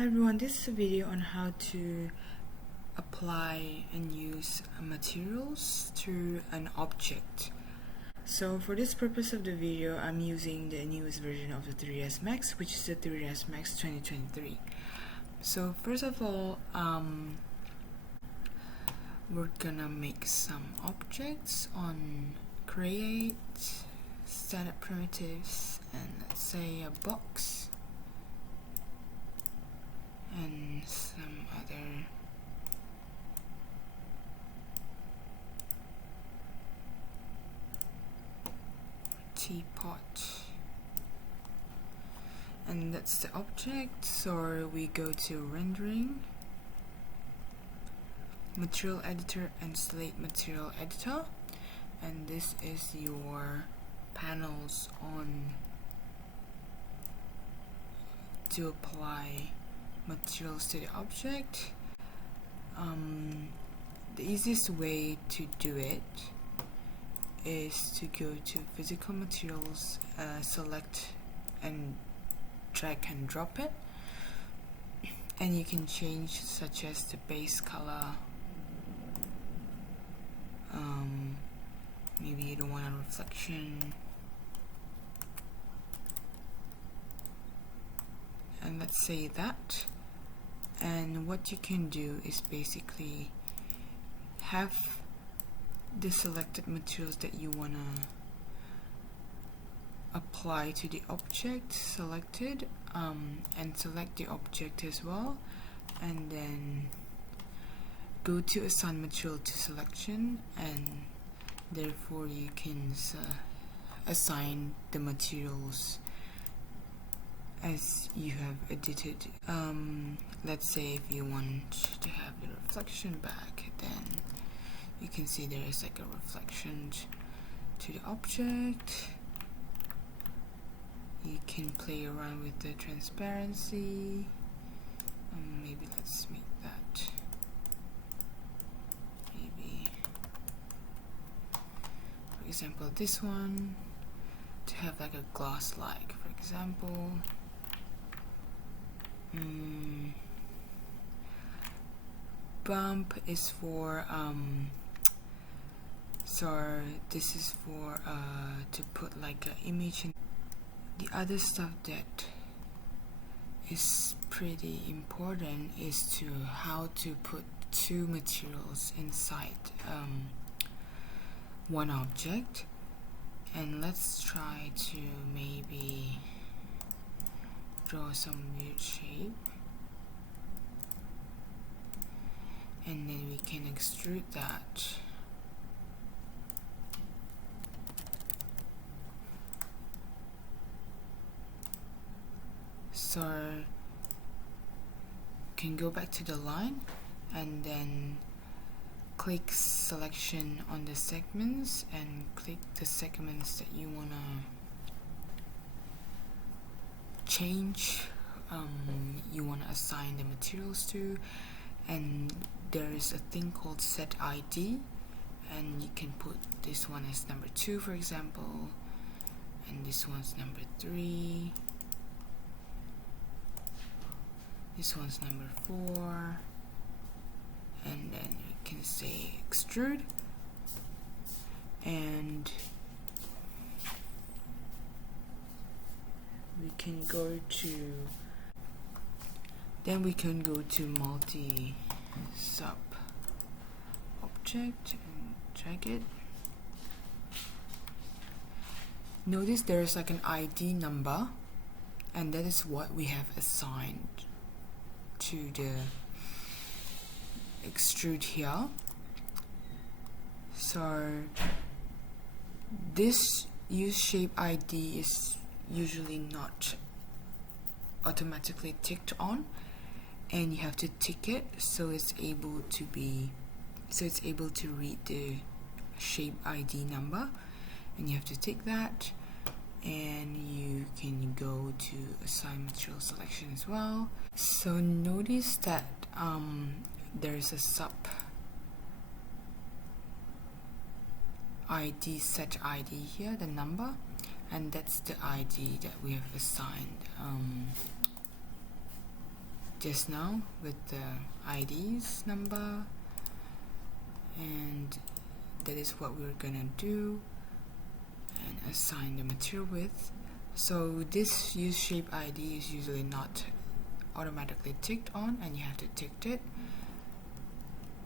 Hi everyone, this is a video on how to apply and use materials to an object. So for this purpose of the video, I'm using the newest version of the 3ds Max, which is the 3ds Max 2023. So first of all, we're gonna make some objects on create, standard primitives, and let's say a box and some other teapot, and that's the object. So we go to rendering, material editor, and select material editor, and this is your panels on to apply materials to the object. The easiest way to do it is to go to physical materials, select and drag and drop it, and you can change such as the base color. Maybe you don't want a reflection, and let's say that. And what you can do is basically have the selected materials that you want to apply to the object selected, and select the object as well, and then go to assign material to selection, and therefore you can assign the materials as you have edited. Let's say if you want to have the reflection back, then you can see there is like a reflection to the object. You can play around with the transparency. Maybe let's make that maybe, for example, this one to have like a glass like, for example. Bump is for so this is for to put like an image in. The other stuff that is pretty important is to how to put two materials inside one object. And let's try to maybe draw some weird shape, and then we can extrude that. So can go back to the line and then click selection on the segments and click the segments that you want to change, you want to assign the materials to, and there is a thing called set ID, and you can put this one as number 2, for example, and this one's number 3, this one's number 4, and then you can say extrude, and we can go to multi sub object and drag it. Notice there's like an ID number, and that is what we have assigned to the extrude here. So this use shape ID is usually not automatically ticked on, and you have to tick it so it's able to read the shape ID number, and you have to tick that, and you can go to assign material selection as well. So notice that there's a sub ID, set ID here, the number, and that's the ID that we have assigned just now with the IDs number, and that is what we're gonna do, and assign the material width. So this use shape ID is usually not automatically ticked on, and you have to tick it.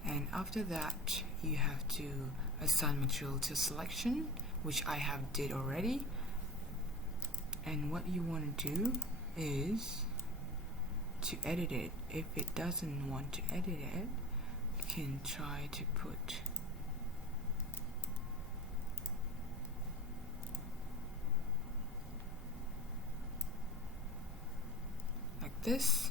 And after that, you have to assign material to selection, which I have did already. And what you want to do is to edit it. If it doesn't want to edit it, you can try to put like this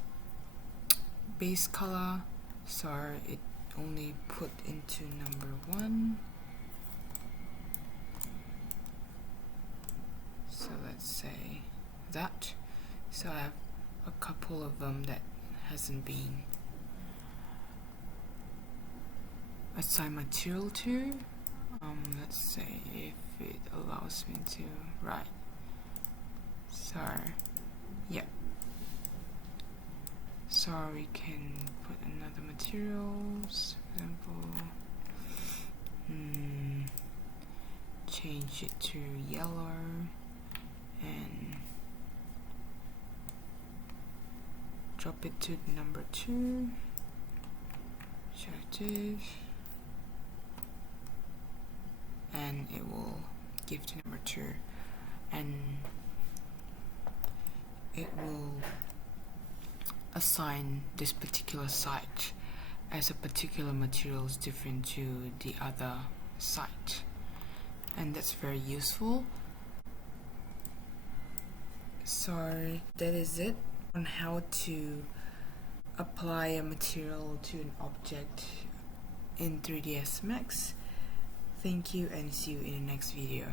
base color, so it only put into number 1. So let's say that. So I have a couple of them that hasn't been assigned material to. Let's say if it allows me to, right. So yeah. So we can put another materials, for example, change it to yellow and drop it to number 2, selective, and it will give to number 2, and it will assign this particular site as a particular material is different to the other site, and that's very useful. So that is it on how to apply a material to an object in 3ds Max. Thank you, and see you in the next video.